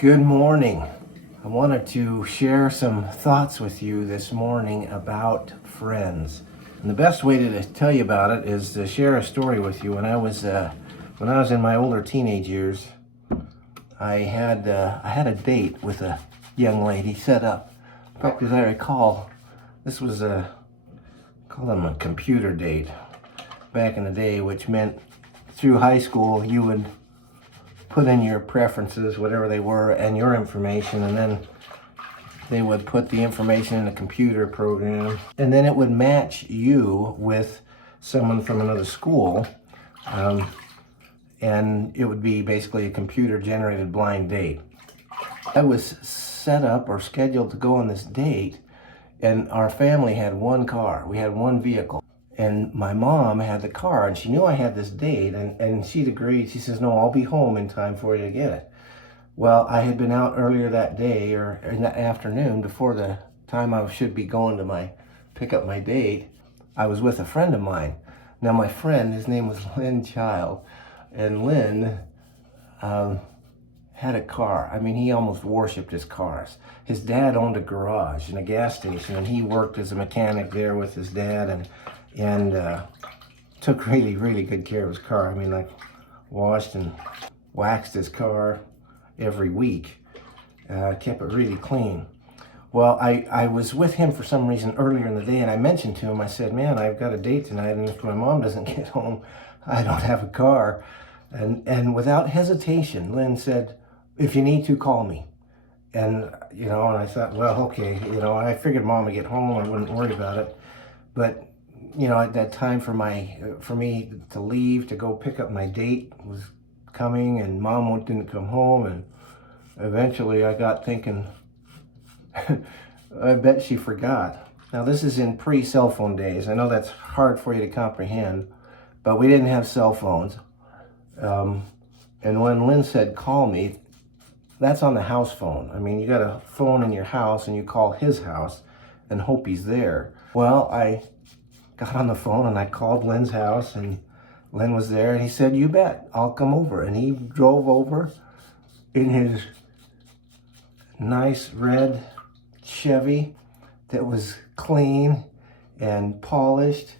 Good morning. I wanted to share some thoughts with you this morning about friends. And the best way to tell you about it is to share a story with you. When I was in my older teenage years, I had a date with a young lady set up. In fact, as I recall, this was call them a computer date back in the day, which meant through high school you would put in your preferences, whatever they were, and your information, and then they would put the information in a computer program, and then it would match you with someone from another school, and it would be basically a computer-generated blind date. I was set up or scheduled to go on this date, and our family had one car. We had one vehicle. And my mom had the car, and she knew I had this date, and she'd agreed. She says, no, I'll be home in time for you to get it. Well, I had been out earlier that day, or in the afternoon, before the time I should be going to pick up my date. I was with a friend of mine. Now, my friend, his name was Lynn Child, and Lynn had a car. I mean, he almost worshipped his cars. His dad owned a garage and a gas station, and he worked as a mechanic there with his dad, and took really, really good care of his car. I mean, like, washed and waxed his car every week. Kept it really clean. Well, I was with him for some reason earlier in the day, and I mentioned to him, I said, man, I've got a date tonight, and if my mom doesn't get home, I don't have a car. And without hesitation, Lynn said, if you need to, call me. And, and I thought, well, okay, I figured mom would get home, I wouldn't worry about it. But at that time for me to leave to go pick up my date was coming, and mom didn't come home, and eventually I got thinking, I bet she forgot. Now, this is in pre-cell phone days. I know that's hard for you to comprehend, but we didn't have cell phones. And when Lynn said, call me, that's on the house phone. I mean, you got a phone in your house and you call his house and hope he's there. Well, I got on the phone and I called Lynn's house, and Lynn was there, and he said, you bet, I'll come over. And he drove over in his nice red Chevy that was clean and polished,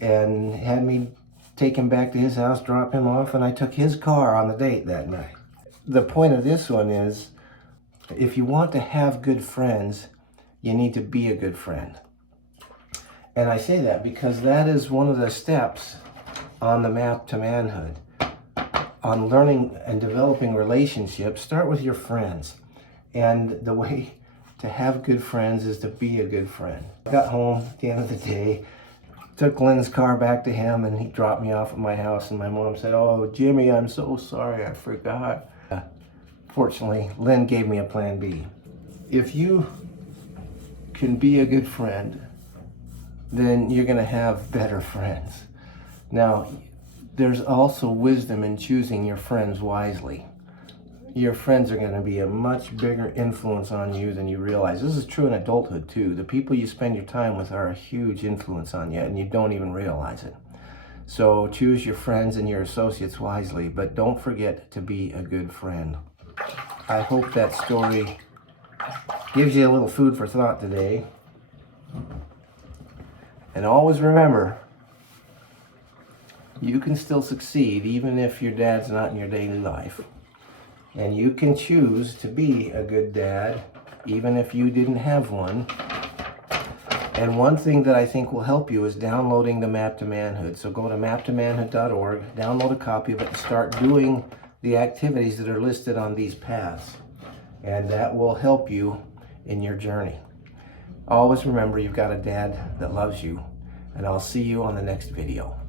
and had me take him back to his house, drop him off, and I took his car on the date that night. The point of this one is, if you want to have good friends, you need to be a good friend. And I say that because that is one of the steps on the map to manhood. On learning and developing relationships, start with your friends. And the way to have good friends is to be a good friend. I got home at the end of the day, took Lynn's car back to him, and he dropped me off at my house, and my mom said, oh, Jimmy, I'm so sorry, I forgot. Fortunately, Lynn gave me a plan B. If you can be a good friend, then you're going to have better friends. Now, there's also wisdom in choosing your friends wisely. Your friends are going to be a much bigger influence on you than you realize. This is true in adulthood too. The people you spend your time with are a huge influence on you, and you don't even realize it. So choose your friends and your associates wisely, but don't forget to be a good friend. I hope that story gives you a little food for thought today. And always remember, you can still succeed even if your dad's not in your daily life. And you can choose to be a good dad even if you didn't have one. And one thing that I think will help you is downloading the Map to Manhood. So go to maptomanhood.org, download a copy of it, and start doing the activities that are listed on these paths. And that will help you in your journey. Always remember, you've got a dad that loves you, and I'll see you on the next video.